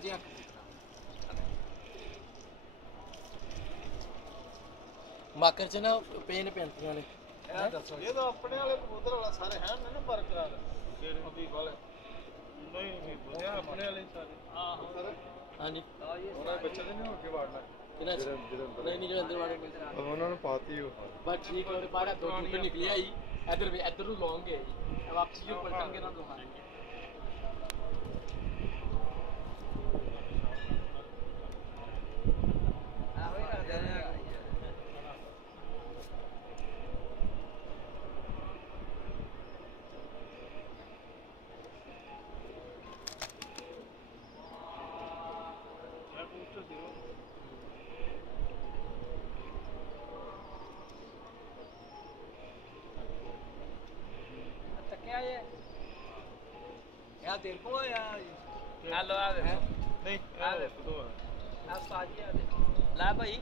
ਵਜੇ ਮਾਕਰ ਚ ਨਾ ਪੇਨ ਪੈਂਦੀਆਂ ਨੇ ਇਹ ਦੱਸੋ ਇਹ ਤਾਂ ਆਪਣੇ ਵਾਲੇ ਕਬੂਤਰ ਵਾਲਾ ਸਾਰੇ ਹਨ ਨਾ ਬਰਕਰਾਰ ਕਿਹੜੇ ਅਭੀ ਵਾਲੇ ਨਹੀਂ ਵਧੀਆ ਆਪਣੇ ਵਾਲੇ ਸਾਰੇ ਆਹੋ ਸਰ ਹਾਂਜੀ ਉਹਨਾਂ ਦੇ ਬੱਚੇ ਦੇ ਨਹੀਂ ਹੋ ਕੇ ਵਾੜਨਾ ਕਿਹਨਾਂ ਨਹੀਂ ਨਹੀਂ ਜੋ ਅੰਦਰ ਵਾੜੇ ਉਹਨਾਂ ਨੂੰ ਪਾਤੀ ਉਹ ਬਸ ਠੀਕ ਹੈ ਬਾੜਾ ਦੋ ਟੁੱਟ ਨਿਕਲਿਆ ਹੀ ਇੱਧਰ ਨੂੰ ਲੌਂਗ ਹੈ ਜੀ अब वापसी जो पलटेंगे ना तो मारेंगे या तेरे को या हेलो आ दे नहीं आ दे तो आ साजी आ दे ला भाई